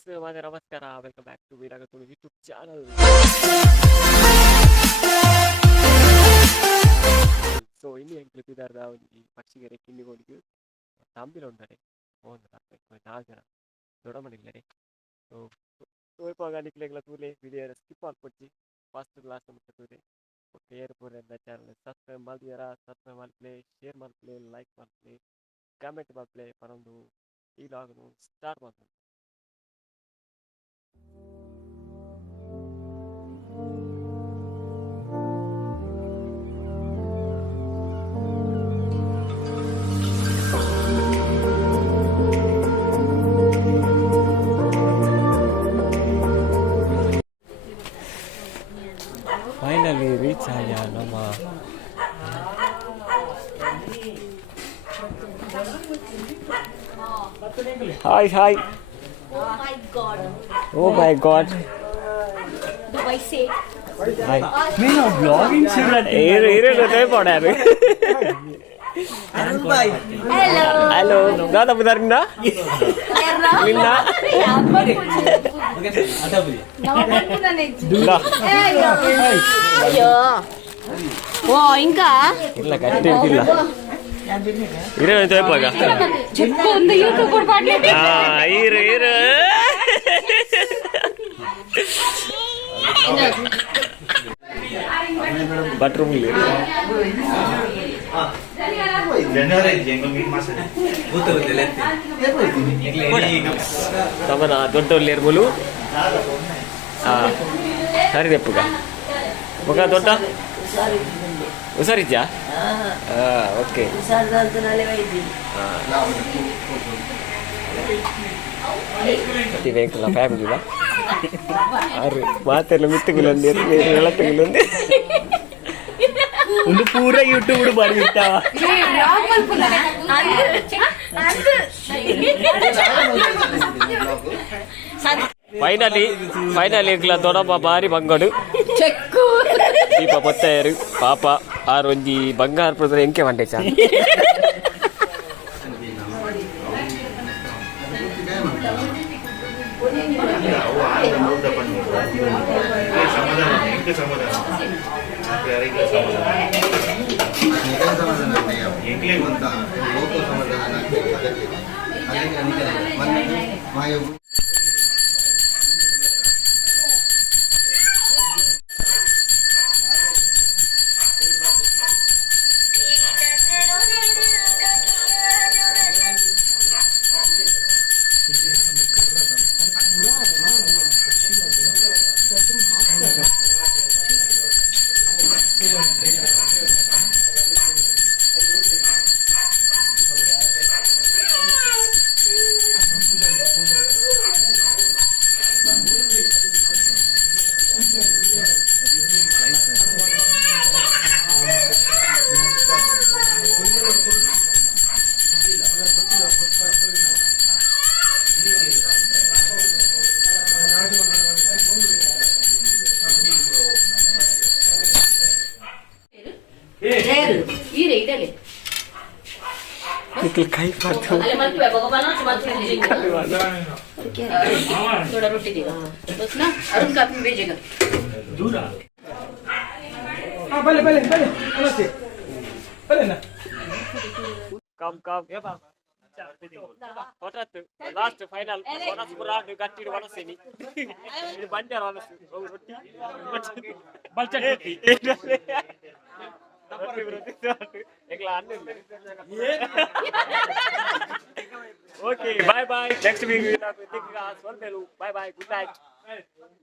माझा नमस्कार welcome back to Virag YouTube channel. So ಇಲ್ಲಿ ಎಂಕ್ಲು ಬಿದಾರ್ದ ಒಂಜಿ ಪಕ್ಷಿಗೆರೆ ಕಿನ್ನಿ ಗೊಂಡಿಗೆ ತಾಂಬಿಲ ಉಂಡರೆ ಓನ್ ನಾಲ್ಕು ಜನ ದೊಡ್ಡ ಮನೆಗಿಲ್ಲರೆ ಸೊ ತೋರ್ಪಾಗ ನಿಕ್ಲೆಗ್ಲ ತೂಲೆ ವಿಡಿಯೋ ಸ್ಕಿಪ್ ಹಾಕ್ಕೊಡ್ತಿ ಫಸ್ಟ್ ಕ್ಲಾಸ್ ಮುಟ್ಟ ತೂಲೆ ಓಕೆ ಏರ್ಪೋರ್ ಎಂದ ಚಾನಲ್ ಸಬ್ಸ್ಕ್ರೈಬ್ ಮಾಡಿದಾರ ಸಬ್ಸ್ಕ್ರೈಬ್ ಮಾಡ್ಪ್ಲೇ ಶೇರ್ ಮಾಡ್ಪ್ಲೇ ಲೈಕ್ ಮಾಡ್ಪ್ಲೇ ಕಾಮೆಂಟ್ ಮಾಡ್ಪ್ಲೇ ಪರೊಂದು ಈ ಲಾಗ್ನು ಸ್ಟಾರ್ಟ್ ಮಾಡ್ತಾರೆ. Finally reach aya namma. Hi. Oh my god. Oh my god. Dubai say. Hi. నేను blogging Ere no tay podaru. Arun bhai Hello. Hello. Gada budarna? Erna. Minna. అదబులి Da. అయ్యో ఓ ఇంకా ಇಲ್ಲ ಕಟ್ಟಿ ಇಲ್ಲ. ಇರೆ no tay poga. చెప్పు ఉంది యూట్యూబ్ కూడా పాడలేదు ఇరు. ಬಾತ್ರೂಮ್ ಇಲ್ಲಿ ತಮನ ದೊಡ್ಡಲ್ಲಿ ಇರ್ಬೋದು ಸರಿ ದೆಪ್ಪುಗ ಮುಖ ದೊಡ್ಡ ಹುಷಾರಿದ್ಯಾ ಓಕೆ ವೆಹಿಕಲ್ ಫ್ಯಾಮಿಲಿವಾ ಆರು ಮಾತೆಲ್ಲ ಮಿತ್ತುಗಳೊಂದು ಎಳತ್ತುಗಳೊಂದು ಒಂದು ಪೂರ ಯೂಟ್ಯೂಬ್ ಬರ್ಬಿಟ್ಟ ಫೈನಲಿ ಇರ್ಲ ದೊಡ್ಡಪ್ಪ ಬಾರಿ ಬಂಗೋಡು చెక్కు ದೀಪ ಪೊತ್ತಾಯರು ಪಾಪ ಆರು ಒಂಜಿ ಬಂಗಾರ ಪ್ರದ್ರ ಎಂಕೆ ಮಂಡೆ ಚಾ ಕೈ ಮಾಡ್ತು थोड़ा रोटी देगा बस ना अरुण का भी भेजेगा భలే నమస్తే భలేనా ಕಮ್ ಹೊರತು ಲಾಸ್ಟ್ ಫೈನಲ್ ವನಸ್ ಪುರ ಗಟ್ಟಿಡು ವನಸ್ಸೇನಿ ಇದು ಬಂಡ್ಯಾರ ವನಸ್ಸು ರೊಟ್ಟಿ ಬಲ್ಚಟ್ ರೊಟ್ಟಿ ಓಕೆ ಬಾಯ್ ನೆಕ್ಸ್ಟ್ ವೀಕ್ ಸ್ವಲ್ಪ ಬಾಯ್ ಗುಡ್ ನೈಟ್.